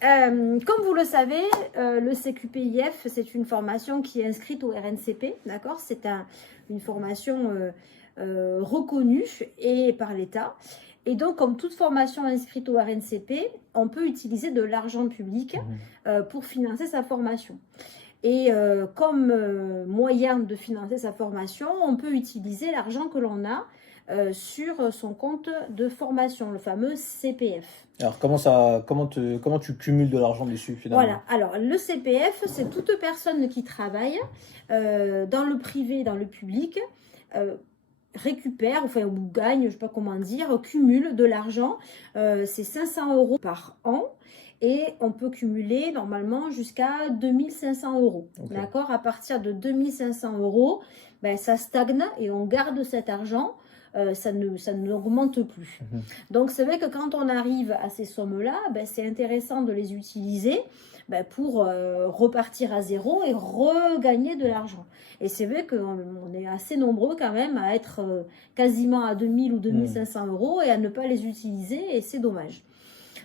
Comme vous le savez, le CQPIF, c'est une formation qui est inscrite au RNCP, d'accord? C'est une formation reconnue et par l'État. Et donc, comme toute formation inscrite au RNCP, on peut utiliser de l'argent public pour financer sa formation. Et comme moyen de financer sa formation, on peut utiliser l'argent que l'on a sur son compte de formation, le fameux CPF. Alors, comment tu cumules de l'argent dessus, finalement? Voilà, alors le CPF, c'est toute personne qui travaille dans le privé, dans le public, récupère, enfin, ou gagne, je ne sais pas comment dire, cumule de l'argent. C'est 500 € par an. Et on peut cumuler normalement jusqu'à 2500 €. Okay. D'accord? À partir de 2500 €, ben, ça stagne et on garde cet argent. Ça n'augmente plus. Donc, c'est vrai que quand on arrive à ces sommes-là, ben, c'est intéressant de les utiliser ben, pour repartir à zéro et regagner de l'argent. Et c'est vrai qu'on est assez nombreux quand même à être quasiment à 2000 ou 2500 € et à ne pas les utiliser, et c'est dommage.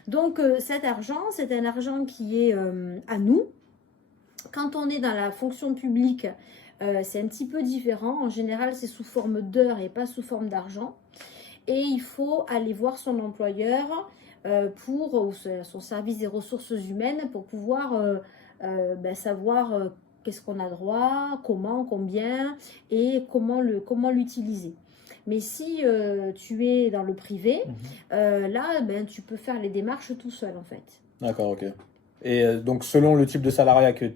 Donc, cet argent, c'est un argent qui est à nous. Quand on est dans la fonction publique, c'est un petit peu différent. En général, c'est sous forme d'heures et pas sous forme d'argent. Et il faut aller voir son employeur ou son service des ressources humaines pour pouvoir savoir qu'est-ce qu'on a droit, comment, combien et comment l'utiliser. Mais si tu es dans le privé, là, ben, tu peux faire les démarches tout seul, en fait. D'accord, ok. Et donc, selon le type de salariat que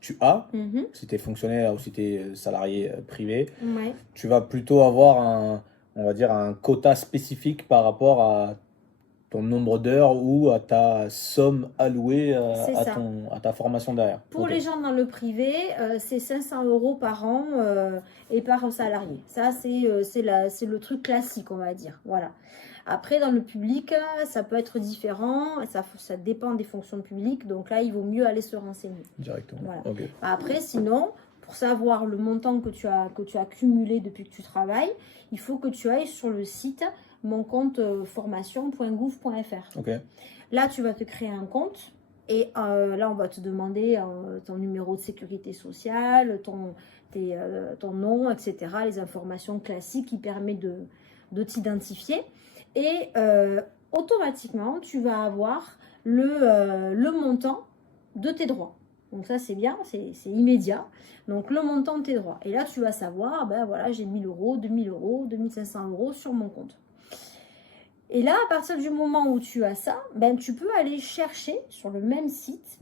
tu as, si tu es fonctionnaire ou si tu es salarié privé, tu vas plutôt avoir on va dire, un quota spécifique par rapport à ton nombre d'heures ou à ta somme allouée à ta formation derrière. Pour les gens dans le privé, c'est 500 € par an et par salarié. Ça, c'est le truc classique, on va dire. Voilà. Après, dans le public, ça peut être différent. Ça dépend des fonctions publiques. Donc là, il vaut mieux aller se renseigner. Directement. Voilà. Okay. Après, sinon, pour savoir le montant que tu as cumulé depuis que tu travailles, il faut que tu ailles sur le site moncompteformation.gouv.fr. Okay. Là, tu vas te créer un compte. Et là, on va te demander ton numéro de sécurité sociale, ton nom, etc. Les informations classiques qui permettent de t'identifier. Et automatiquement, tu vas avoir le montant de tes droits. Donc ça, c'est bien, c'est immédiat. Donc le montant de tes droits. Et là, tu vas savoir, ben voilà, j'ai 1000 €, 2000 €, 2500 € sur mon compte. Et là, à partir du moment où tu as ça, ben, tu peux aller chercher sur le même site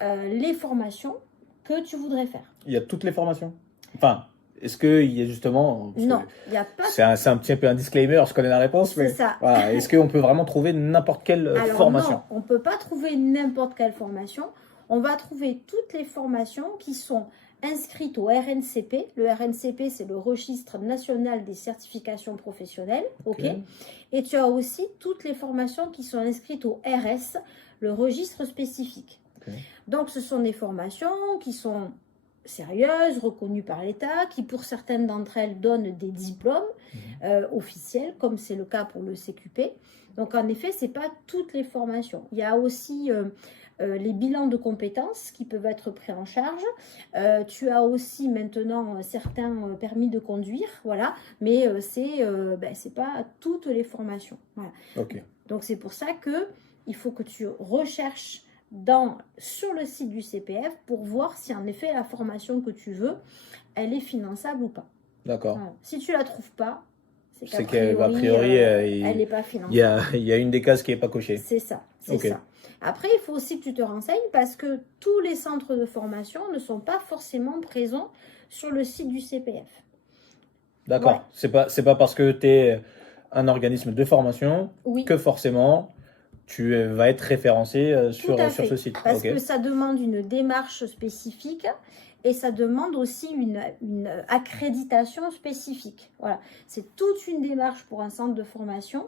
les formations que tu voudrais faire. Il y a toutes les formations? Enfin, est-ce qu'il y a justement... Non, il n'y a pas... C'est un petit peu un disclaimer, je connais la réponse, mais... C'est ça. Voilà. Est-ce qu'on peut vraiment trouver n'importe quelle formation? Non, on ne peut pas trouver n'importe quelle formation. On va trouver toutes les formations qui sont inscrites au RNCP. Le RNCP, c'est le Registre national des certifications professionnelles. Okay. Et tu as aussi toutes les formations qui sont inscrites au RS, le registre spécifique. Okay. Donc, ce sont des formations qui sont sérieuses, reconnues par l'État, qui pour certaines d'entre elles donnent des diplômes officiels, comme c'est le cas pour le CQP. Donc, en effet, ce n'est pas toutes les formations. Il y a aussi... les bilans de compétences qui peuvent être pris en charge. Tu as aussi maintenant certains permis de conduire, voilà, mais c'est pas toutes les formations. Voilà. Okay. Donc c'est pour ça qu'il faut que tu recherches sur le site du CPF pour voir si en effet la formation que tu veux, elle est finançable ou pas. D'accord. Voilà. Si tu la trouves pas, c'est qu'a priori, elle n'est pas financée. Il y a une des cases qui n'est pas cochée. C'est ça, c'est ça. Après, il faut aussi que tu te renseignes parce que tous les centres de formation ne sont pas forcément présents sur le site du CPF. D'accord. Ouais. C'est pas parce que tu es un organisme de formation que forcément tu vas être référencé sur ce site. Parce que ça demande une démarche spécifique. Et ça demande aussi une accréditation spécifique. Voilà. C'est toute une démarche pour un centre de formation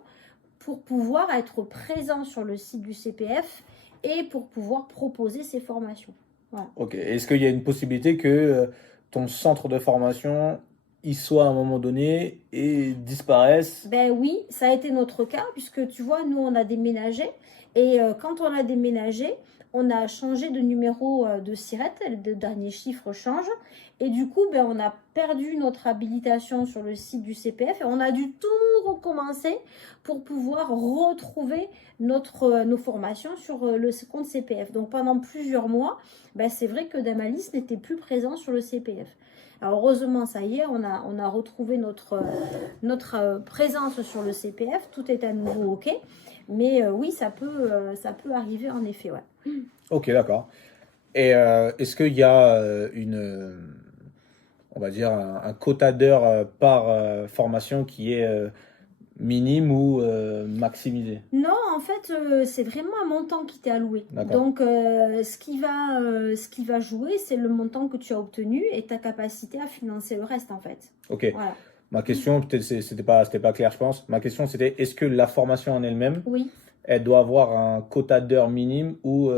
pour pouvoir être présent sur le site du CPF et pour pouvoir proposer ces formations. Voilà. Ok. Est-ce qu'il y a une possibilité que ton centre de formation y soient à un moment donné et disparaissent? Ben oui, ça a été notre cas, puisque tu vois, nous, on a déménagé. Et quand on a déménagé, on a changé de numéro de SIRET, le dernier chiffre change. Et du coup, ben, on a perdu notre habilitation sur le site du CPF et on a dû tout recommencer pour pouvoir retrouver nos formations sur le compte CPF. Donc pendant plusieurs mois, ben, c'est vrai que Damalis n'était plus présent sur le CPF. Alors heureusement, ça y est, on a retrouvé notre présence sur le CPF, tout est à nouveau OK. Mais oui, ça peut arriver en effet, ouais. Ok, d'accord. Et est-ce qu'il y a on va dire, un quota d'heures par formation qui est minime ou maximisé? Non, en fait, c'est vraiment un montant qui t'est alloué. D'accord. Donc, ce qui va jouer, c'est le montant que tu as obtenu et ta capacité à financer le reste, en fait. Ok. Voilà. Ma question, peut-être c'était pas clair, je pense. Ma question, c'était est-ce que la formation en elle-même, Oui. elle doit avoir un quota d'heures minime ou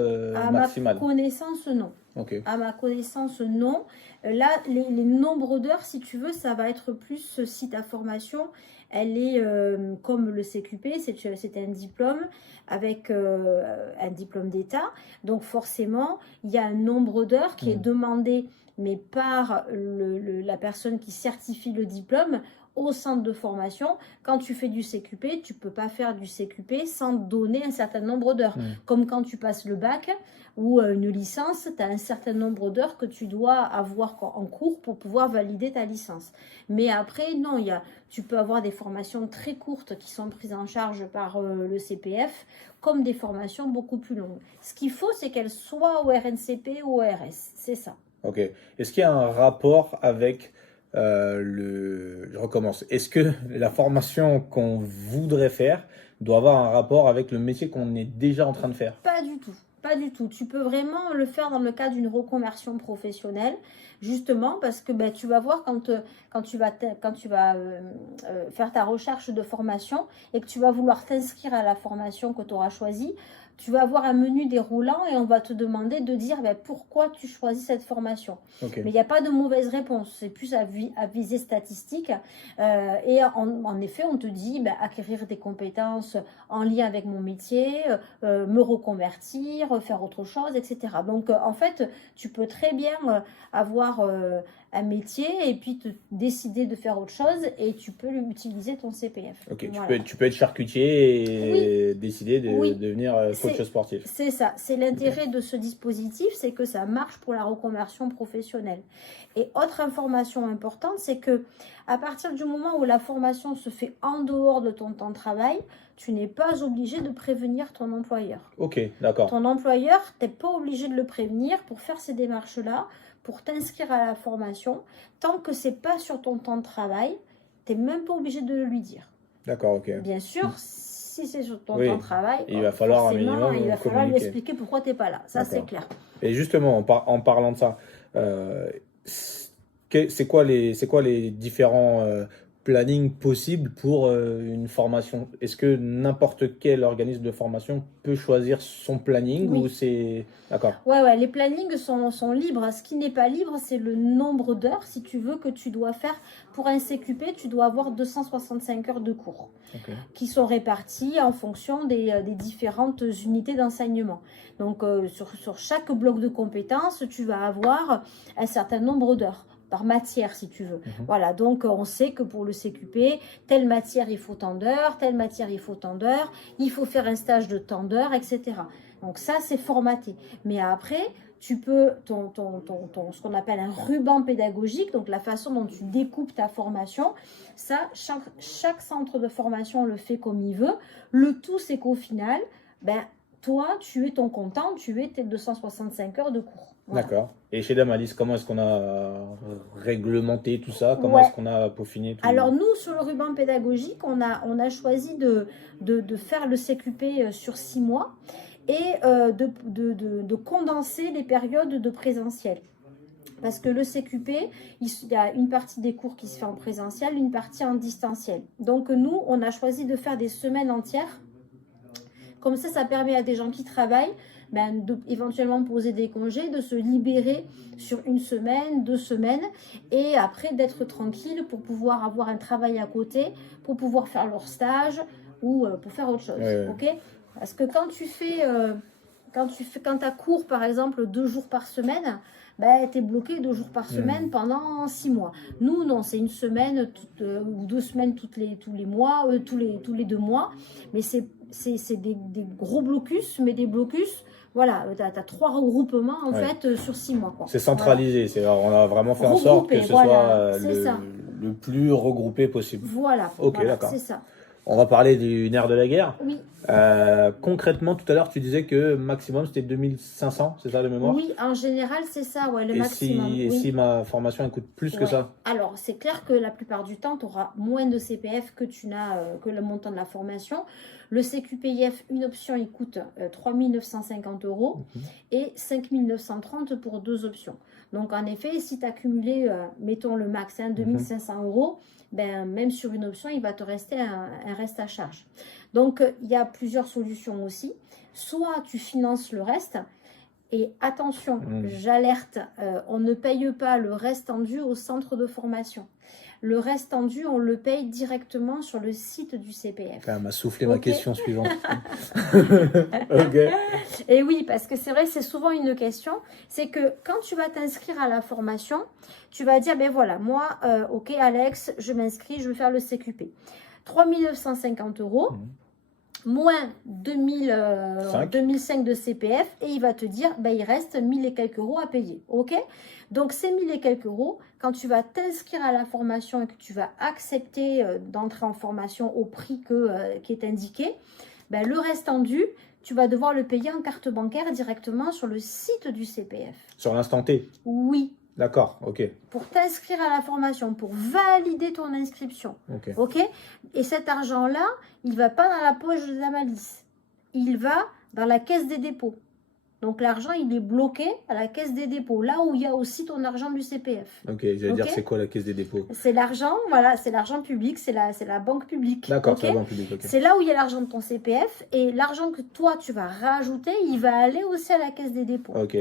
maximal? À ma connaissance, non. Ok. À ma connaissance, non. Là, les nombres d'heures, si tu veux, ça va être plus si ta formation, elle est comme le CQP, c'est un diplôme avec un diplôme d'État. Donc forcément, il y a un nombre d'heures qui est demandé, mais par la personne qui certifie le diplôme au centre de formation. Quand tu fais du CQP, tu ne peux pas faire du CQP sans donner un certain nombre d'heures. Comme quand tu passes le bac ou une licence, tu as un certain nombre d'heures que tu dois avoir en cours pour pouvoir valider ta licence. Mais après, non, tu peux avoir des formations très courtes qui sont prises en charge par le CPF, comme des formations beaucoup plus longues. Ce qu'il faut, c'est qu'elles soient au RNCP ou au RS. C'est ça. Ok. Est-ce qu'il y a un rapport avec je recommence. Est-ce que la formation qu'on voudrait faire doit avoir un rapport avec le métier qu'on est déjà en train de faire? Pas du tout. Pas du tout. Tu peux vraiment le faire dans le cadre d'une reconversion professionnelle, justement parce que ben, tu vas voir quand tu vas faire ta recherche de formation et que tu vas vouloir t'inscrire à la formation que tu auras choisie, tu vas avoir un menu déroulant et on va te demander de dire ben, pourquoi tu choisis cette formation. Okay. Mais il n'y a pas de mauvaise réponse, c'est plus à visée statistique. Et en effet, on te dit ben, acquérir des compétences en lien avec mon métier, me reconvertir, faire autre chose, etc. Donc, en fait, tu peux très bien avoir un métier et puis te décider de faire autre chose et tu peux utiliser ton CPF. Ok, voilà. tu peux être charcutier et décider de devenir coach sportif. C'est ça, c'est l'intérêt de ce dispositif, c'est que ça marche pour la reconversion professionnelle. Et autre information importante, c'est que à partir du moment où la formation se fait en dehors de ton temps de travail, tu n'es pas obligé de prévenir ton employeur. Ok, d'accord. Ton employeur, tu n'es pas obligé de le prévenir pour faire ces démarches-là, pour t'inscrire à la formation. Tant que ce n'est pas sur ton temps de travail, tu n'es même pas obligé de le lui dire. D'accord, ok. Bien sûr, si c'est sur ton temps de travail, il va falloir un minimum il va falloir lui expliquer pourquoi tu n'es pas là. Ça, c'est clair. Et justement, en parlant de ça, c'est quoi les différents plannings possibles pour une formation? Est-ce que n'importe quel organisme de formation peut choisir son planning ou c'est... D'accord. Ouais, les plannings sont libres. Ce qui n'est pas libre, c'est le nombre d'heures, si tu veux, que tu dois faire. Pour un CQP, tu dois avoir 265 heures de cours qui sont réparties en fonction des différentes unités d'enseignement. Donc, sur chaque bloc de compétences, tu vas avoir un certain nombre d'heures par matière, si tu veux. Voilà, donc on sait que pour le CQP, telle matière, il faut tant d'heures, telle matière, il faut tant d'heures, il faut faire un stage de tant d'heures, etc. Donc ça, c'est formaté. Mais après, tu peux, ce qu'on appelle un ruban pédagogique, donc la façon dont tu découpes ta formation, ça, chaque centre de formation le fait comme il veut. Le tout, c'est qu'au final, ben, toi, tu es ton comptant, tu es tes 265 heures de cours. Voilà. D'accord. Et chez Damalis, comment est-ce qu'on a réglementé tout ça? Comment est-ce qu'on a peaufiné tout? Alors nous, sur le ruban pédagogique, on a choisi de faire le CQP sur 6 mois et de condenser les périodes de présentiel. Parce que le CQP, il y a une partie des cours qui se fait en présentiel, une partie en distanciel. Donc nous, on a choisi de faire des semaines entières Comme ça permet à des gens qui travaillent éventuellement poser des congés, de se libérer sur 1 semaine, 2 semaines, et après d'être tranquille pour pouvoir avoir un travail à côté, pour pouvoir faire leur stage ou pour faire autre chose. Ok ? Parce que quand tu as cours, par exemple, 2 jours par semaine, tu es bloqué 2 jours par semaine pendant 6 mois. Nous, non, c'est 1 semaine ou 2 semaines tous les mois, tous les 2 mois. Mais c'est des gros blocus, mais des blocus, voilà, tu as 3 regroupements en fait sur 6 mois. C'est centralisé, on a vraiment fait en sorte que ce soit le plus regroupé possible. Voilà, d'accord. C'est ça. On va parler du nerf de la guerre. Oui. Concrètement, tout à l'heure, tu disais que maximum, c'était 2500, c'est ça de mémoire? Oui, en général, c'est ça, le maximum. Si ma formation elle coûte plus que ça? Alors, c'est clair que la plupart du temps, tu auras moins de CPF que tu n'as que le montant de la formation. Le CQPIF, une option, il coûte 3 950 € et 5 930 pour 2 options. Donc, en effet, si tu as cumulé, mettons le max, 2 500 €, même sur une option, il va te rester un reste à charge. Donc, il y a plusieurs solutions aussi. Soit tu finances le reste, et attention, j'alerte, on ne paye pas le reste en dû au centre de formation. Le reste en dû, on le paye directement sur le site du CPF. Elle m'a soufflé ma question suivante. Et oui, parce que c'est vrai, c'est souvent une question. C'est que quand tu vas t'inscrire à la formation, tu vas dire, moi, ok Alex, je m'inscris, je vais faire le CQP. 3 950 €. Moins 2005 de CPF, et il va te dire, il reste 1000 et quelques € à payer. Ok ? Donc, ces 1000 et quelques €, quand tu vas t'inscrire à la formation et que tu vas accepter d'entrer en formation au prix qui est indiqué, le restant dû, tu vas devoir le payer en carte bancaire directement sur le site du CPF. Sur l'instant T? Oui. D'accord, ok. Pour t'inscrire à la formation, pour valider ton inscription. Ok. Et cet argent-là, il ne va pas dans la poche de la malice. Il va dans la caisse des dépôts. Donc l'argent, il est bloqué à la caisse des dépôts, là où il y a aussi ton argent du CPF. Ok, j'allais dire, c'est quoi la caisse des dépôts? C'est l'argent, c'est l'argent public, c'est la banque publique. D'accord, c'est la banque publique, ok. C'est là où il y a l'argent de ton CPF, et l'argent que toi, tu vas rajouter, il va aller aussi à la caisse des dépôts. Ok.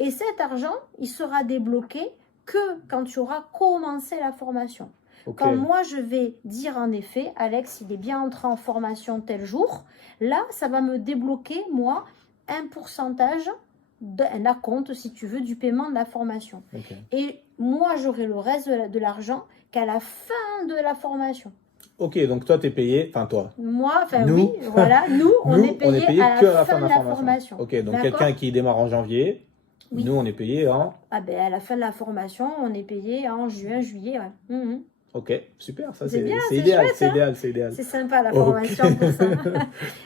Et cet argent, il sera débloqué que quand tu auras commencé la formation. Quand moi, je vais dire en effet, Alex, il est bien entré en formation tel jour, là, ça va me débloquer, moi, un pourcentage, un acompte, si tu veux, du paiement de la formation. Et moi, j'aurai le reste de l'argent qu'à la fin de la formation. Ok, donc toi, tu es payé, enfin toi. Moi, nous, on est payé à la fin de la formation. Ok, donc quelqu'un qui démarre en janvier, nous, on est payé en... à la fin de la formation, on est payé en juin, juillet. Ok, super, ça c'est idéal, chouette, c'est idéal. C'est sympa la formation pour ça.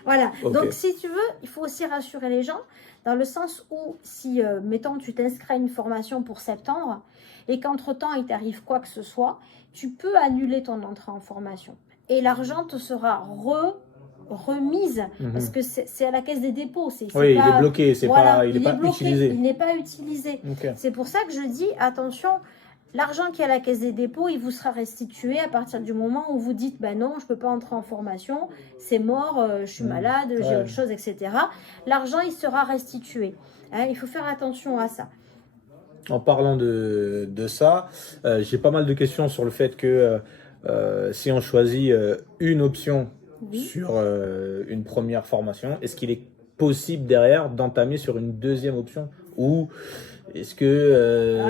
Voilà, donc si tu veux, il faut aussi rassurer les gens, dans le sens où si, mettons, tu t'inscris à une formation pour septembre, et qu'entre-temps, il t'arrive quoi que ce soit, tu peux annuler ton entrée en formation. Et l'argent te sera remise, parce que c'est à la caisse des dépôts. Il est bloqué, il n'est pas utilisé. Il n'est pas utilisé. C'est pour ça que je dis, attention, l'argent qui est à la caisse des dépôts, il vous sera restitué à partir du moment où vous dites, non, je ne peux pas entrer en formation, c'est mort, je suis malade, j'ai autre chose, etc. L'argent, il sera restitué. Il faut faire attention à ça. En parlant de ça, j'ai pas mal de questions sur le fait que si on choisit une option sur une première formation, est-ce qu'il est possible derrière d'entamer sur une deuxième option, ou est-ce que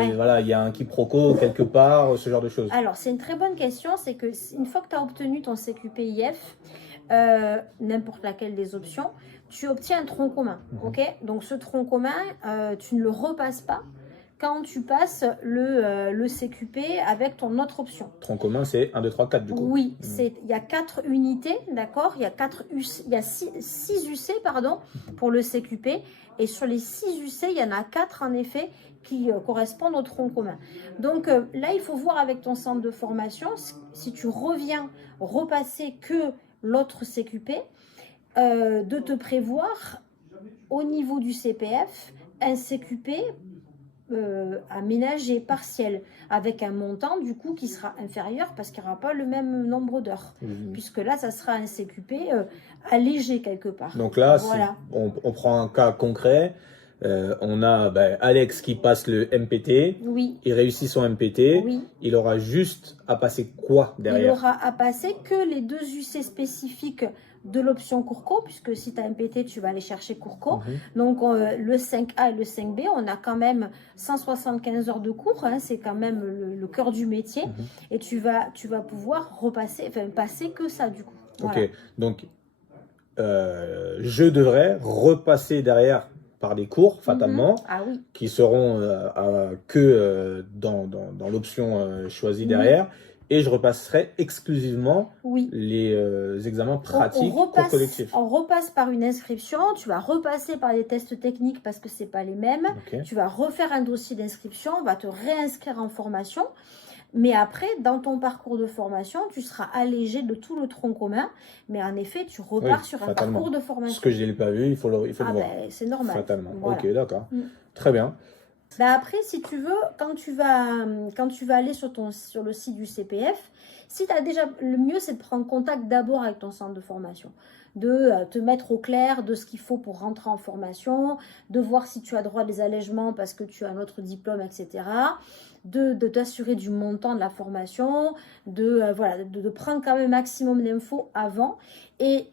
il y a un quiproquo quelque part, ce genre de choses? Alors, c'est une très bonne question. C'est que une fois que tu as obtenu ton CQPIF, n'importe laquelle des options, tu obtiens un tronc commun. Donc, ce tronc commun, tu ne le repasses pas quand tu passes le CQP avec ton autre option. Tronc commun, c'est 1, 2, 3, 4 du coup. Oui, il y a 4 unités, d'accord. Il y a 6 UC, pardon, pour le CQP. Et sur les 6 UC, il y en a 4 en effet qui correspondent au tronc commun. Donc là, il faut voir avec ton centre de formation, si tu reviens repasser que l'autre CQP, de te prévoir au niveau du CPF un CQP aménagé, partiel, avec un montant du coup qui sera inférieur parce qu'il n'y aura pas le même nombre d'heures. Puisque là, ça sera un CQP allégé quelque part. Donc là, voilà. Si on prend un cas concret. On a Alex qui passe le MPT, oui. Il réussit son MPT, oui. Il aura juste à passer quoi derrière? Il aura à passer que les 2 UC spécifiques de l'option Courco, puisque si tu as MPT, tu vas aller chercher Courco. Donc le 5A et le 5B, on a quand même 175 heures de cours, hein, c'est quand même le cœur du métier, et tu vas pouvoir repasser, passer que ça du coup. Voilà. Ok, donc je devrais repasser derrière par des cours, fatalement, qui seront que dans l'option choisie derrière, et je repasserai exclusivement les examens pratiques cours collectifs. On repasse par une inscription, tu vas repasser par des tests techniques parce que ce n'est pas les mêmes, tu vas refaire un dossier d'inscription, on va te réinscrire en formation. Mais après, dans ton parcours de formation, tu seras allégé de tout le tronc commun. Mais en effet, tu repars sur un parcours de formation. Ce que je n'ai pas vu, il faut le voir. C'est normal. Fatalement. Voilà. Ok, d'accord. Très bien. Après, si tu veux, quand tu vas aller sur le site du CPF, si tu as déjà, le mieux, c'est de prendre contact d'abord avec ton centre de formation, de te mettre au clair de ce qu'il faut pour rentrer en formation, de voir si tu as droit à des allègements parce que tu as un autre diplôme, etc., de t'assurer du montant de la formation, de prendre quand même un maximum d'infos avant et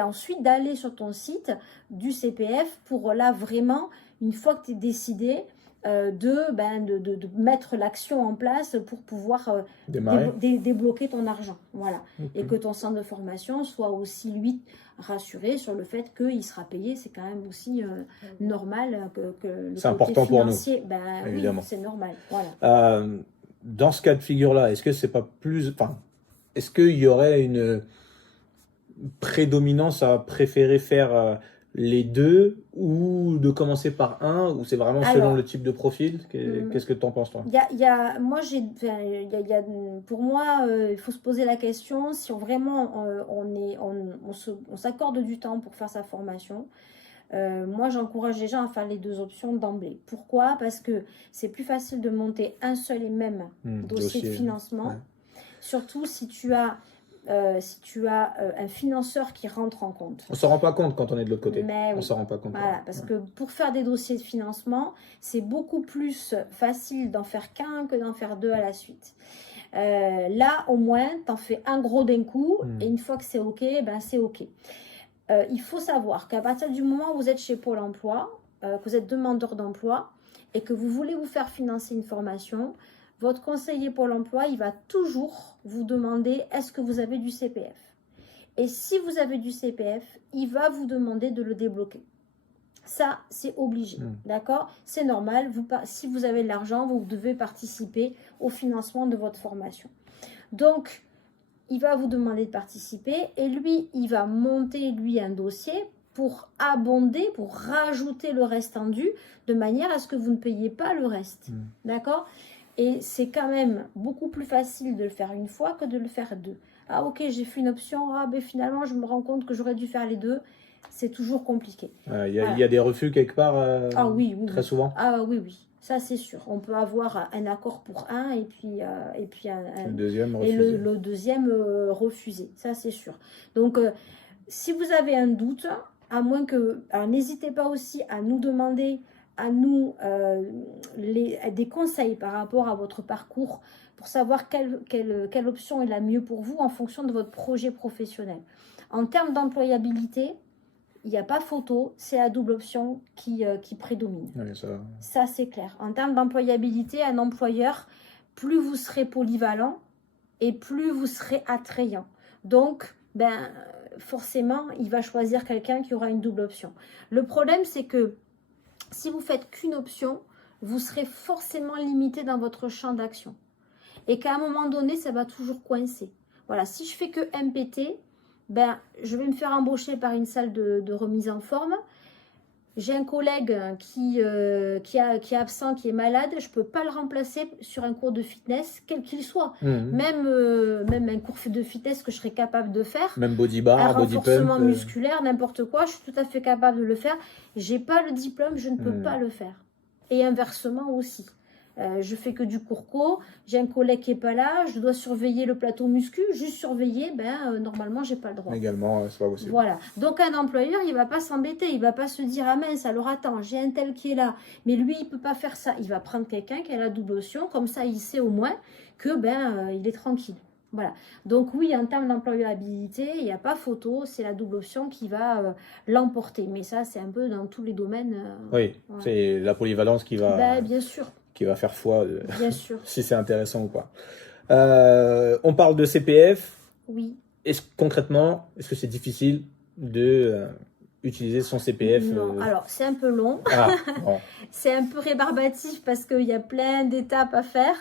ensuite d'aller sur ton site du CPF pour là vraiment, une fois que tu es décidé, de mettre l'action en place pour pouvoir débloquer ton argent. Voilà. Et que ton centre de formation soit aussi, lui, rassuré sur le fait qu'il sera payé. C'est quand même aussi normal que le c'est important financier, pour nous. Évidemment. Oui, c'est normal. Voilà. Dans ce cas de figure-là, est-ce que c'est pas plus... Enfin, est-ce qu'il y aurait une prédominance à préférer faire... les deux, ou de commencer par un, ou c'est vraiment selon le type de profil? Qu'est-ce que tu en penses, toi? Pour moi, il faut se poser la question si on s'accorde du temps pour faire sa formation. Moi, j'encourage les gens à faire les 2 options d'emblée. Pourquoi? Parce que c'est plus facile de monter un seul et même dossier de financement, surtout si tu as un financeur qui rentre en compte. On ne s'en rend pas compte quand on est de l'autre côté. Mais on s'en rend pas compte. Voilà, parce que pour faire des dossiers de financement, c'est beaucoup plus facile d'en faire qu'un que d'en faire 2 à la suite. Là, au moins, tu en fais un gros d'un coup, et une fois que c'est OK, c'est OK. Il faut savoir qu'à partir du moment où vous êtes chez Pôle emploi, que vous êtes demandeur d'emploi, et que vous voulez vous faire financer une formation, votre conseiller Pôle emploi, il va toujours vous demander est-ce que vous avez du CPF. Et si vous avez du CPF, il va vous demander de le débloquer. Ça, c'est obligé, d'accord? C'est normal, si vous avez de l'argent, vous devez participer au financement de votre formation. Donc, il va vous demander de participer et lui, il va monter, un dossier pour abonder, pour rajouter le restant dû, de manière à ce que vous ne payiez pas le reste, d'accord? Et c'est quand même beaucoup plus facile de le faire une fois que de le faire 2. Ah ok, j'ai fait une option, finalement je me rends compte que j'aurais dû faire les 2. C'est toujours compliqué. Il y a des refus quelque part oui, très souvent? Ah oui, ça c'est sûr. On peut avoir un accord pour un et puis le deuxième refusé. Et le deuxième refusé, ça c'est sûr. Donc si vous avez un doute, à moins que... n'hésitez pas aussi à nous demander à nous des conseils par rapport à votre parcours pour savoir quelle option est la mieux pour vous en fonction de votre projet professionnel. En termes d'employabilité, il n'y a pas photo, c'est la double option qui prédomine. Oui, ça c'est clair. En termes d'employabilité, un employeur, plus vous serez polyvalent et plus vous serez attrayant. Donc, forcément, il va choisir quelqu'un qui aura une double option. Le problème, c'est que si vous faites qu'une option, vous serez forcément limité dans votre champ d'action. Et qu'à un moment donné, ça va toujours coincer. Voilà, si je fais que MPT, je vais me faire embaucher par une salle de remise en forme. J'ai un collègue qui est absent, qui est malade, je ne peux pas le remplacer sur un cours de fitness, quel qu'il soit. Même un cours de fitness que je serais capable de faire. Même body bar, un body pump. renforcement musculaire, n'importe quoi, je suis tout à fait capable de le faire. Je n'ai pas le diplôme, je ne peux pas le faire. et inversement aussi. Je fais que du court-co, j'ai un collègue qui n'est pas là, je dois surveiller le plateau muscu, juste surveiller, normalement, j'ai pas le droit. Également, c'est pas possible. Voilà. Donc, un employeur, il va pas s'embêter, il va pas se dire, ah mince, alors attends, j'ai un tel qui est là, mais lui, il peut pas faire ça. Il va prendre quelqu'un qui a la double option, comme ça, il sait au moins que, il est tranquille. Voilà. Donc, oui, en termes d'employabilité, il n'y a pas photo, c'est la double option qui va l'emporter. Mais ça, c'est un peu dans tous les domaines. Oui, voilà. C'est la polyvalence qui va... bien sûr. Qui va faire foi bien sûr. si c'est intéressant ou pas. On parle de CPF. Oui. Concrètement, est-ce que c'est difficile de utiliser son CPF? Non, alors c'est un peu long. Bon. C'est un peu rébarbatif parce qu'il y a plein d'étapes à faire.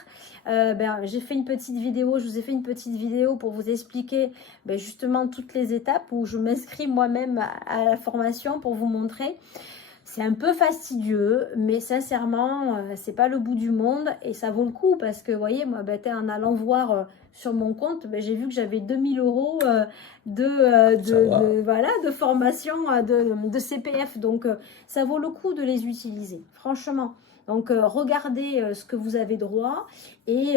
J'ai fait une petite vidéo, je vous ai fait une petite vidéo pour vous expliquer justement toutes les étapes où je m'inscris moi-même à la formation pour vous montrer. C'est un peu fastidieux, mais sincèrement, c'est pas le bout du monde et ça vaut le coup parce que, vous voyez, moi, en allant voir sur mon compte, j'ai vu que j'avais 2000 € de formation de CPF. Donc, ça vaut le coup de les utiliser, franchement. Donc, regardez ce que vous avez droit et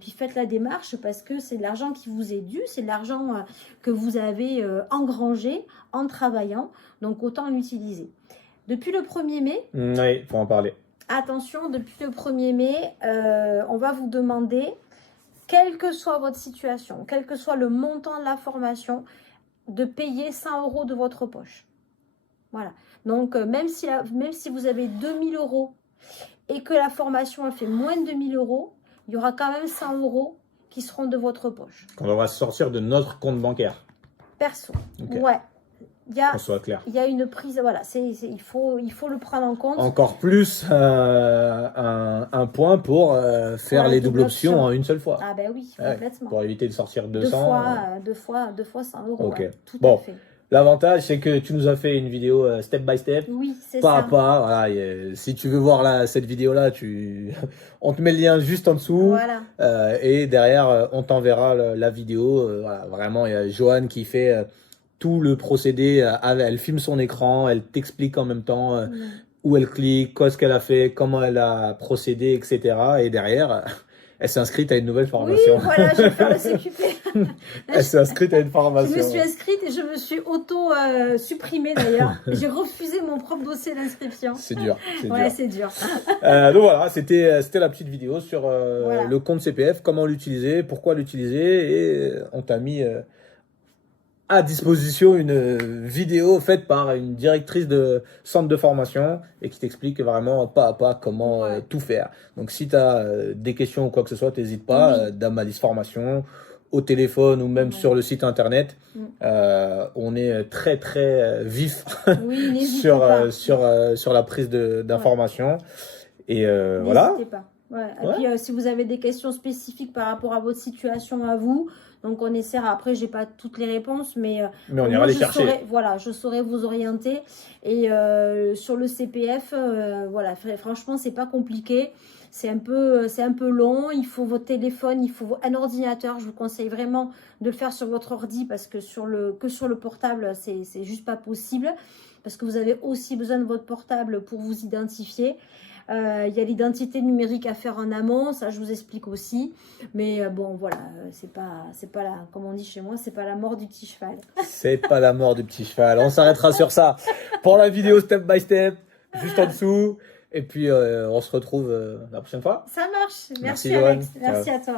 puis faites la démarche parce que c'est de l'argent qui vous est dû, c'est de l'argent que vous avez engrangé en travaillant. Donc, autant l'utiliser. Depuis le 1er mai, oui, il faut en parler. Attention, depuis le 1er mai, on va vous demander, quelle que soit votre situation, quel que soit le montant de la formation, de payer 100 € de votre poche. Voilà. Donc, même si vous avez 2000 € et que la formation a fait moins de 2000 €, il y aura quand même 100 € qui seront de votre poche. Qu'on va sortir de notre compte bancaire. Perso. Okay. Ouais. Qu'on soit clair. Il y a une prise, voilà, il faut le prendre en compte. Encore plus un point pour faire les doubles options en une seule fois. Ah ben oui, complètement. Pour éviter de sortir 200. Deux fois 100 €. Ok. Ouais, tout bon. à fait. L'avantage, c'est que tu nous as fait une vidéo step by step. Oui, c'est pas ça. à pas. Voilà, si tu veux voir cette vidéo-là, on te met le lien juste en dessous. Voilà. Et derrière, on t'enverra la vidéo. Voilà, vraiment, il y a Joanne qui fait tout le procédé. Elle filme son écran, elle t'explique en même temps où elle clique, quoi ce qu'elle a fait, comment elle a procédé, etc. Et derrière, elle s'est inscrite à une nouvelle formation. Oui, voilà, je vais faire le CQP. Elle s'est inscrite à une formation. Je me suis inscrite et je me suis auto-supprimée d'ailleurs. J'ai refusé mon propre dossier d'inscription. C'est dur. Ouais, c'est dur. Donc voilà, c'était la petite vidéo sur le compte CPF, comment l'utiliser, pourquoi l'utiliser. Et on t'a mis à disposition une vidéo faite par une directrice de centre de formation et qui t'explique vraiment pas à pas comment tout faire. Donc si tu as des questions ou quoi que ce soit, n'hésite pas, dans ma liste formation, au téléphone ou même sur le site internet. On est très très vif sur la prise d'informations. Et voilà. N'hésitez pas. Et puis si vous avez des questions spécifiques par rapport à votre situation à vous, donc on essaiera, après j'ai pas toutes les réponses, mais on ira les chercher. Je saurai vous orienter. Et sur le CPF, franchement c'est pas compliqué. C'est un peu long, il faut votre téléphone, il faut un ordinateur. Je vous conseille vraiment de le faire sur votre ordi parce que sur le portable, c'est juste pas possible. Parce que vous avez aussi besoin de votre portable pour vous identifier. Il y a l'identité numérique à faire en amont, ça je vous explique aussi. Mais bon, voilà, c'est pas la, comme on dit chez moi, c'est pas la mort du petit cheval. C'est pas la mort du petit cheval. On s'arrêtera sur ça pour la vidéo step by step, juste en dessous. Et puis, on se retrouve la prochaine fois. Ça marche. Merci Alex. Merci à toi.